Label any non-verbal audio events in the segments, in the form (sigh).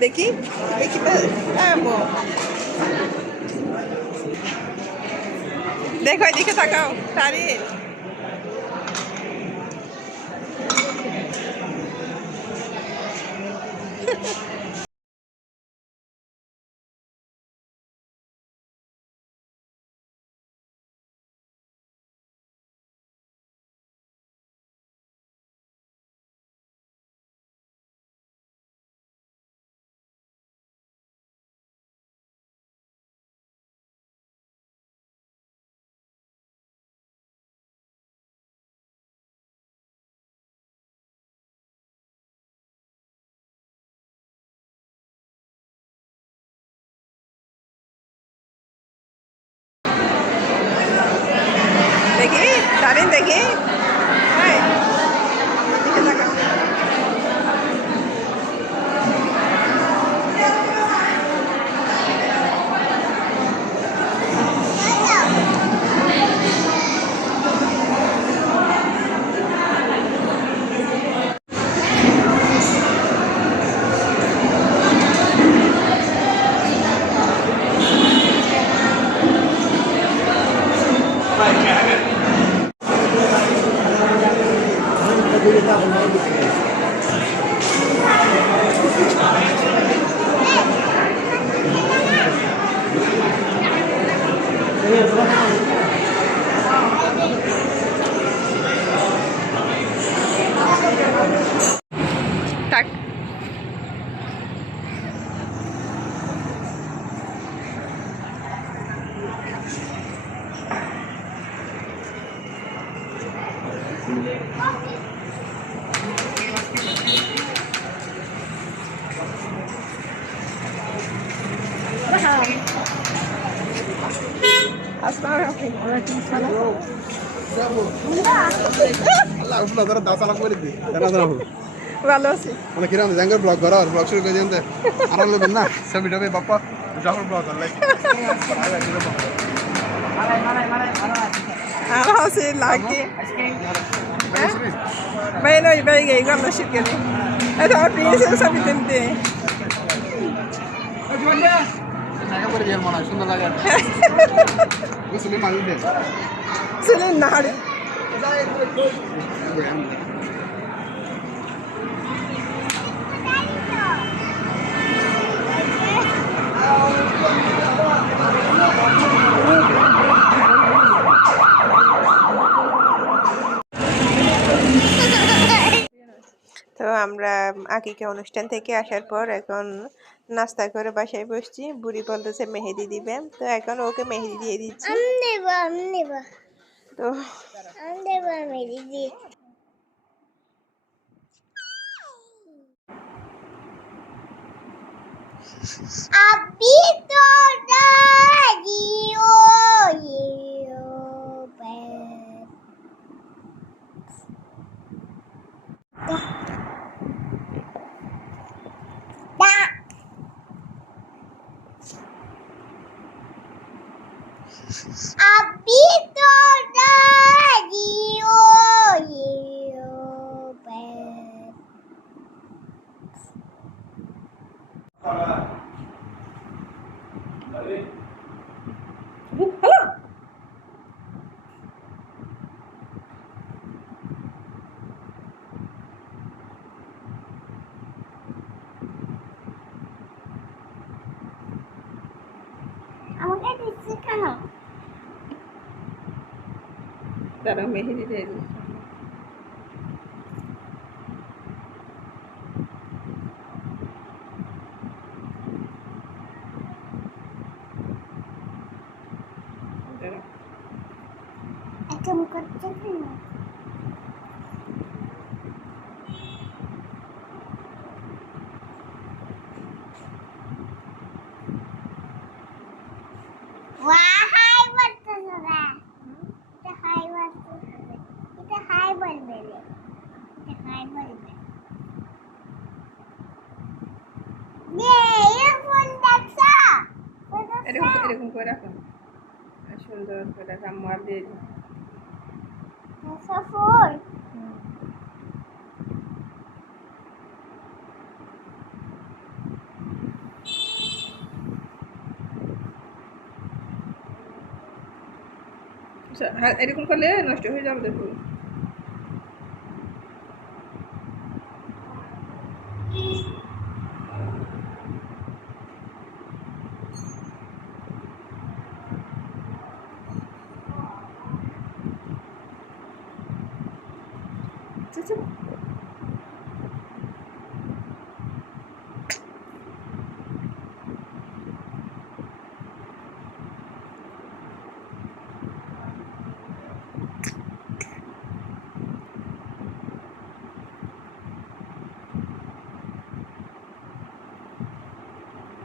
দেখি দেখি আমো দেখো এদিকে তাকাও তারি দেখি ভালো আছি মানে কিরম জাঙ্গের ব্লগ করো আর ব্লগ শুরু করে দিন আমার লোক না ছবি টবি বাপ্পা জাফর ব্লগ করলে Ano si lagi? May no iba yung gano'n na shit gani. Ito ang pinis sa bitindi. জায়গা করে দিয়ে মনে হয় সুন্দর লাগে দে Sila na hari. তো আমরা আকিকা অনুষ্ঠান থেকে আসার পর এখন নাস্তা করে বাসায় বসছি। বুড়ি বলতেছে মেহেদি দিবেন তো এখন ওকে মেহেদি দিয়ে দিচ্ছি। তো আমি তারা মেহেদি দিয়ে দিচ্ছে এরকম করছে কেন memória dele. Essa foi. Hum. Ele colocou ali, é? nós te arranjamos depois. হয়ে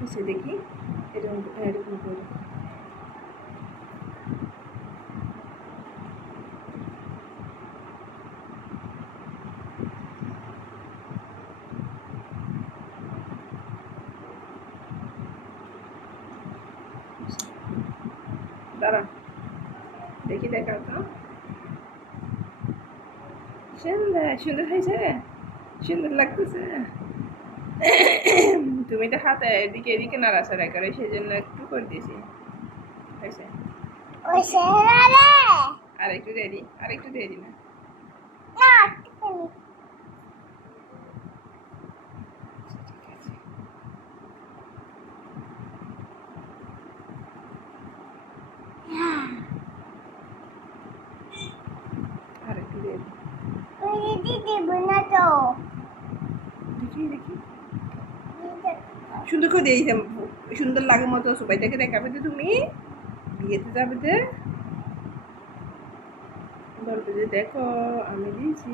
যাবে দেখো এরকম এরকম করে দাঁড়া দেখি দেখা তো সুন্দর সুন্দর হয়েছে সুন্দর লাগতেছে তুমি তো হাতে এদিকে এদিকে নাড়াচাড়া করে সেই জন্য একটু করে দিয়েছি। হয়েছে আর! একটু দিয়ে দিই আর একটু দিয়ে দিই না না একটুখানি। আর একটু দিয়ে দিই ওই দিদি দেব না তো দেখি দেখি। সুন্দর করে দিয়ে দিতাম সুন্দর লাগে মতো সবাইটাকে দেখাবে তো তুমি। বিয়েতে যাবে যে। বলবে যে, দেখো, আমি দিয়েছি।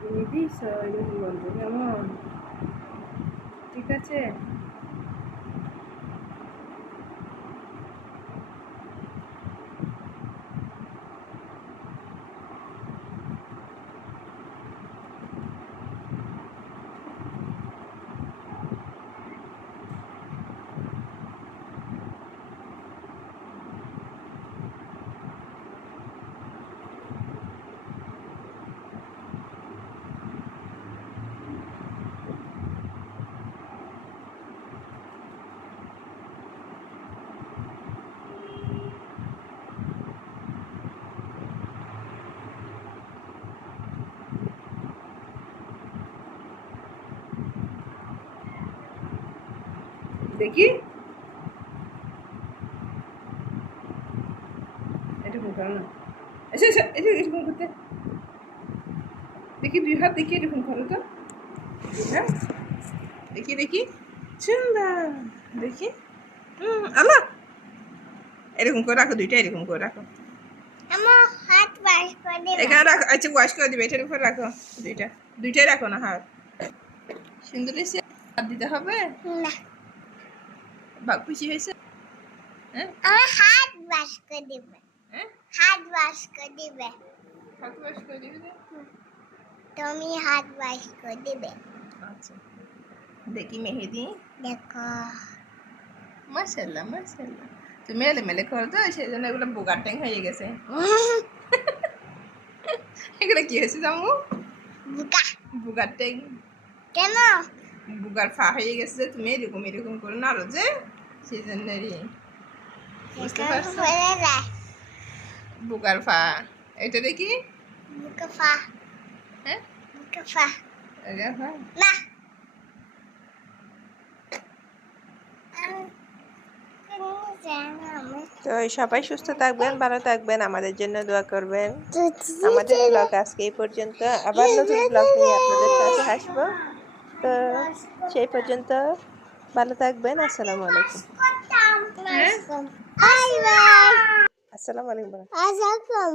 তুমি দিয়েছ এরকম বলবে কেমন? ঠিক আছে। দেখি এরকম করো না। আচ্ছা আচ্ছা এরকম করতে। দেখি দুই হাত দেখি এরকম করো তো। হ্যাঁ দেখি দেখি সুন্দর দেখি। হুম আল্লাহ এরকম করে রাখো দুইটা এরকম করে রাখো। আমার হাত বাস করে এখানে রাখো আচ্ছা ওয়াশ করে দিবে এটার উপর রাখো দুইটা। দুইটাই রাখো না হাত। সুন্দর হাত দিতে হবে? না। খুশি হয়েছে? হ্যাঁ? আমার হাত বাস করে দেবে। হ্যাঁ? হাত বাস করে দেবে। হাত ওয়াশ করে দিবে তুমি হাত বাস করে দেবে। আচ্ছা। দেখি মেহেদি। দেখো। মাশাল্লাহ মাশাল্লাহ। তুমি এলেমেলে করো তো সেই জন্য এগুলো বোগার ট্যাং হয়ে গেছে। (laughs) এগুলো কি হয়েছে জামু? বুকা বুগার ট্যাং। কেন? বুগার ফা হয়ে গেছে যে তুমি এরকম এরকম করে নাড়ো যে সেই জন্যই বুঝতে পারছ? বুগার ফা। এটা দেখি? বুকা ফা। হ্যাঁ? ফা। না তো সবাই সুস্থ থাকবেন ভালো থাকবেন আমাদের জন্য দোয়া করবেন। আমাদের ব্লগ আজকে এই পর্যন্ত। আবার নতুন ব্লগ নিয়ে আপনাদের কাছে আসব। তো সেই পর্যন্ত ভালো থাকবেন আসসালামু আলাইকুম। আসসালাম আলাইকুম। আজাকুম